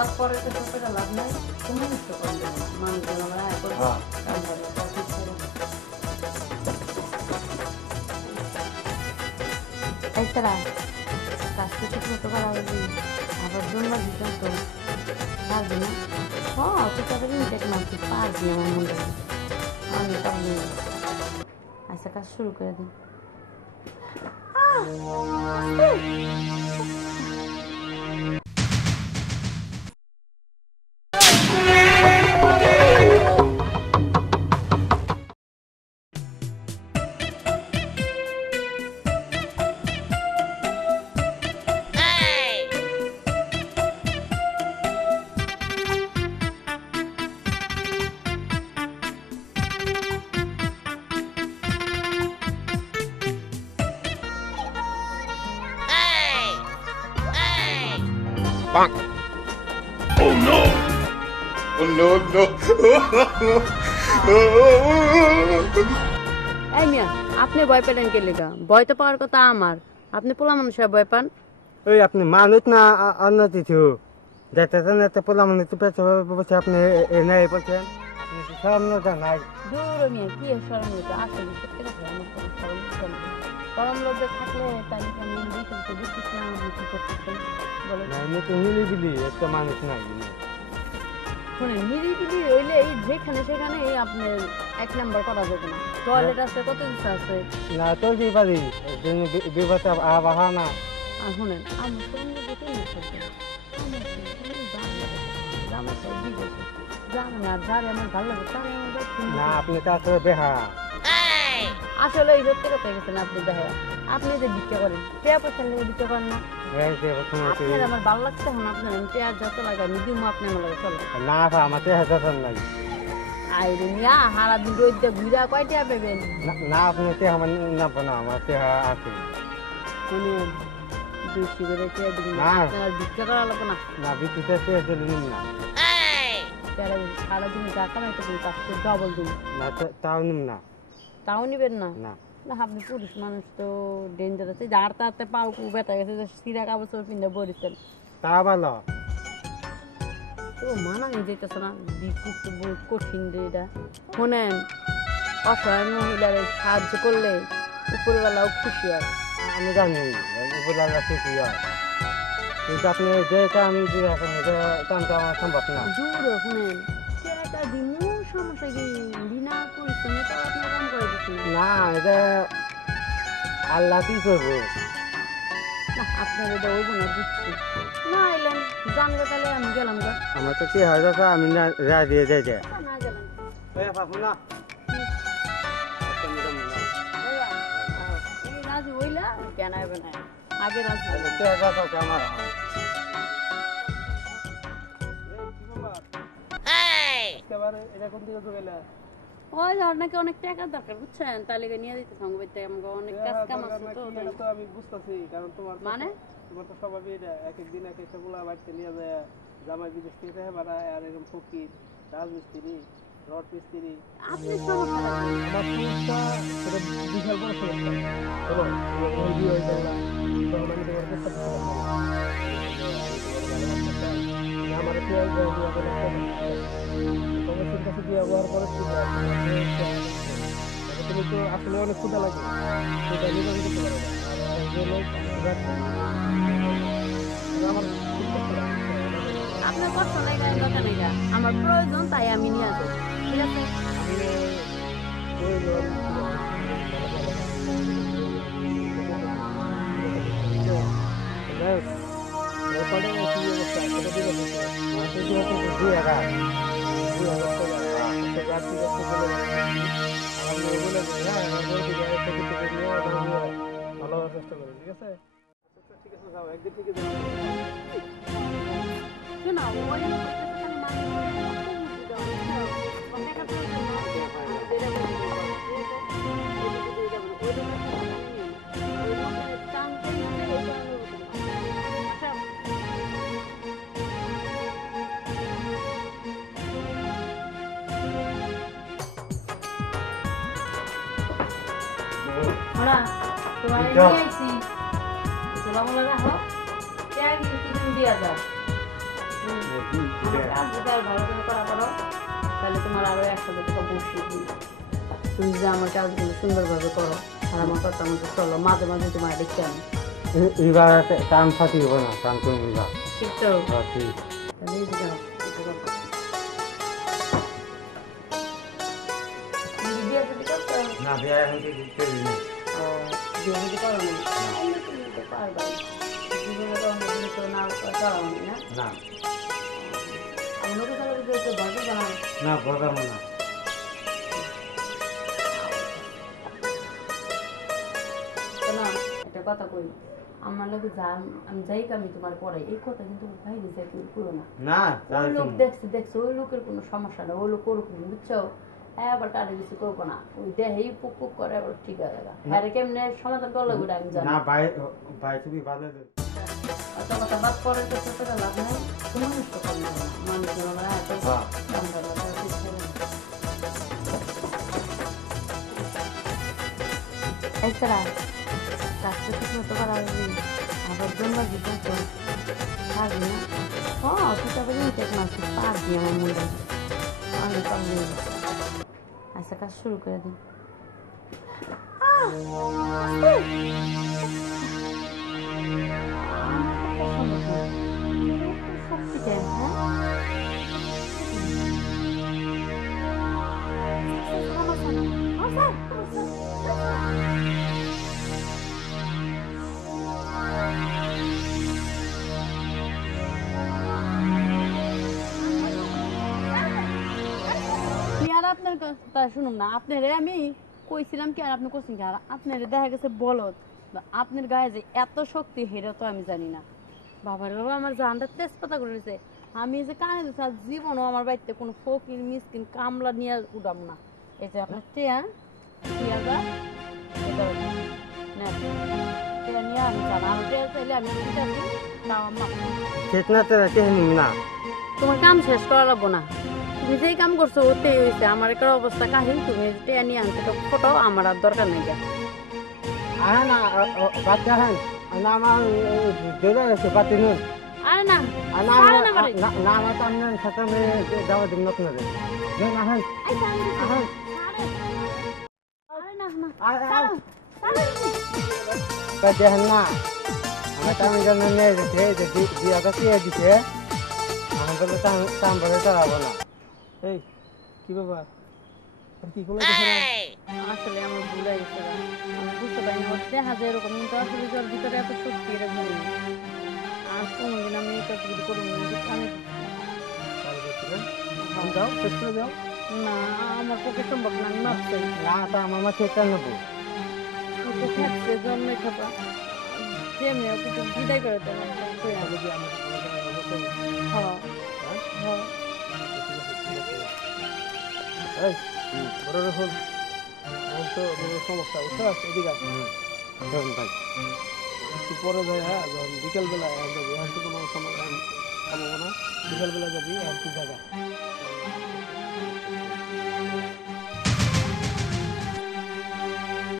আবার পরে তো করে লাভ নাই, তুমি তো করবে মানুষজন আমরা এখন কাজ করে তারা কাজটা ঠিক মতো করা হবে আবার দুবার দিতাম তো পারবে না। অত তাদের ইনটেক মারতে পারবি আমার মনে হয় আমি পারবি। আচ্ছা কাজ শুরু করে দিই। Oh no! Oh no no! এই মিয়া আপনি ভয় পেলেন কে লেগা? ভয় তো পাওয়ার কথা আমার, আপনি পোলা মানুষ ভয় পান। ওই আপনি মানুষ না অন্যতি থু যেতে না পোলা মানুষ পেছে বসে আপনি নাই বলছেন সামনে নাই দূর মিয়া কি শরম হইতো আসলে সত্যি কথা আমার কোনো শরম হইতো না। শরম লজ্জা থাকলে তাহলে আমি বুঝতে বুঝতেছিলাম আপনি কি করতেছেন বলে না আমি তো নিরিবিলি একটা মানুষ নাই শুনেন নিরিবিলি হইলে এই যেখানে সেখানে এই আপনার এক নাম্বার করা যাবে না। টয়লেট আছে কত কিছু আছে না তো কি পারি বিপদ আবহা না। আর শুনেন আমার সঙ্গে যেতে না করতে না আপনি তো আসলে বেহা আসলে এই সত্যি কথা গেছেন আপনি বেহা। আপনি যে ভিক্ষা করেন পেয়া পয়সা নিয়ে ভিক্ষা করেন না আপনার আমার ভালো লাগছে এখন আপনার আমি পেয়ার যত লাগে আমি দিব আপনি আমার লাগে চলে না আমার তো হাজার নাই আইরে মিয়া হারা দিন রোদ ঘুরা কয়টা পাবেন না আপনি তো আমার না না আমার তো আছে শুনুন বেশি করে পেয়ে দিন না আপনার ভিক্ষা করা লাগবে না না বিদ্যুতে পেয়ে দিলেন না সারাদিন যা কামাইতে দিন তার থেকে ডবল দিন না তাও নিম না তাও নিবেন না না না আপনি পুরুষ মানুষ তো ডেঞ্জার আছে যার তাতে পাও ব্যথা গেছে সিরা কাপড় চোপড় পিন্ধে বরিছেন তা ভালো তো মানানি যেতেছে না বিকুট তো বহুত কঠিন রে এটা। শোনেন অসহায় মহিলাদের সাহায্য করলে উপরবেলাও খুশি হয়। আমি জানি উপরবেলা খুশি হয় কিন্তু আপনি যে কাম দিয়ে রাখেন কামটা আমার সম্ভব না। দূর শুনেন টাকা দিমু সমস্যা কি বিনা পরিশ্রমে তো আপনার কাম করে দিচ্ছি না এটা আল্লাহ কি করবো না আপনার এটা হইব না বুঝছি না এলেন জানবে তাহলে আমি গেলাম গা আমার তো কি হয় দাদা আমি না রায় দিয়ে যাই যায় না গেলাম না রাজু হইলা কেন হবে না আগে রাজু আমার ওই আপনাকে অনেক টাকা দরকার বুঝছেন তাহলে নিয়ে দিতে সঙ্গে আমাকে অনেক কাজ কাম আছে তো আমি বুঝতেছি কারণ তোমার মানে তোমার তো স্বভাবই এটা এক এক দিন এক একটা গুলা বাড়িতে নিয়ে যায় জামাই বিদেশ থেকে বাড়ায় আর এরকম ফকির রাজমিস্ত্রি রড মিস্ত্রি আপনি সমস্যা আমার সমস্যা সেটা বিশাল বড় সমস্যা চলো ওই দিয়ে হয়ে যাবে তখন আমি তোমার কাছে আমার সমস্যার কাছে ব্যবহার করে তুমি তো আসলে অনেক ক্ষুধা লাগে সেটা নির্ধারণ করতে পারো আপনার কষ্ট লাগে দরকার নেই আমার প্রয়োজন তাই আমি নিয়ে আসবো ঠিক আছে তোমার নিয়ে আইছি তোলা মোলা রাখো দিয়া যাও কাজ যদি আর ভালো করে করা করো তাহলে তোমার আরো 100 টাকা বসিয়ে দিই। তুমি যদি আমার কাজগুলো সুন্দরভাবে করো আর আমার কথা মতো চলো, মাঝে মাঝে তোমার দেখতে আমি এবার টান ফাটিব না, টান তুমি এবার ঠিক তো। ঠিক। তাহলে এই যে যাও, এটা করো। তুমি বিয়ে যদি করতে না বিয়া এখন দিতে দিন। বিয়ে যদি করো না তাহলে তুমি তো পারবা। জীবনে তো অন্য জিনিস না করাও না। না আমি নতুন করে যদি বসে জানাও না বললাম না। না একটা কথা কই, আমার লোকে যা আমি যাই আমি তোমার পরে এই কথা কিন্তু বাইরে যাই তুমি করো না। না ওই লোক দেখছে ওই লোকের কোনো সমস্যা না, ওই লোক করুক বুঝছো। হ্যাঁ আবার কারে কিছু করবো না, ওই দেহেই পুক পুক করে আবার ঠিক আছে। হ্যাঁ কেমনে সমাধান করলে ওটা আমি জানি না। ভাই ভাই তুমি ভালো আচ্ছা কথা বাদ পরে তো ছোট লাভ নেই, কোনো নষ্ট করবে না মানুষ আমরা এত এছাড়া কাজটা ঠিক মতো করা আবার জন্য দিতে তো পারবি না। তুই তবে ইনটেক মারছিস পারবি আমার মনে অনেক পারবি। আচ্ছা কাজ শুরু করে দিই। শক্তি দেন আপনার কথা শুনুন না। আপনারে আমি কইছিলাম কি আর আপনি করছেন কি? আর আপনার দেখা গেছে বলদ, আপনার গায়ে যে এত শক্তি হেরা তো আমি জানি না। বাবার বাবা আমার জানটা তেজপাতা করে দিয়েছে। আমি যে কানে দিচ্ছি আর জীবনও আমার বাড়িতে কোনো ফকির মিসকিন কামলা নিয়ে উঠাম না। এই যে আপনার টেয়া টিয়াটা এটা টেয়া নিয়ে আমি চান আর টেয়া চাইলে আমি দিতে আছি তাও আমার চেতনা তো নিম না। তোমার কাম শেষ করা লাগবো না, তুমি যেই কাম করছো ওতেই হয়েছে। আমার একটা অবস্থা কাহিনী, তুমি টেয়া নিয়ে আনতে তো ফটো আমার আর দরকার নেই। আরে না বাচ্চা হ্যাঁ না আমার দেবে আছে বাতি নুন। আরে না না না আমার তো আমি সাথে আমি যাওয়া দিন নতুন না হ্যাঁ দেখেন না আমার আমি যেন নিয়ে যেতে বিয়াটা দিয়ে দিতে আমার বলে কাম বলে চালাবো না। এই কি ব্যাপার কি করলো? আসলে আমার ভুল হয়ে গেছে, আমি বুঝতে পারি না দেখা যায় এরকম, কিন্তু আসলে যার ভিতরে এত সত্যি এটা ভুল আর কোনোদিন আমি এটা যদি করি যাও শেষ করে যাও। না আমার পক্ষে সম্ভব না, আমি মাপ চাই। না তো আমার মাঠে এটা নেবো থাকছে জন্মে খাপা যেমনি কিছু বিদায় করে দেবো। এই বড় রকম তো সমস্যা বুঝতে পারছি। এদিকে ভাই একটু পরে যাই। হ্যাঁ যখন বিকেলবেলা যাবি এখন তো কোনো সম্ভাবনা, বিকেলবেলা যাবি আর কি জায়গা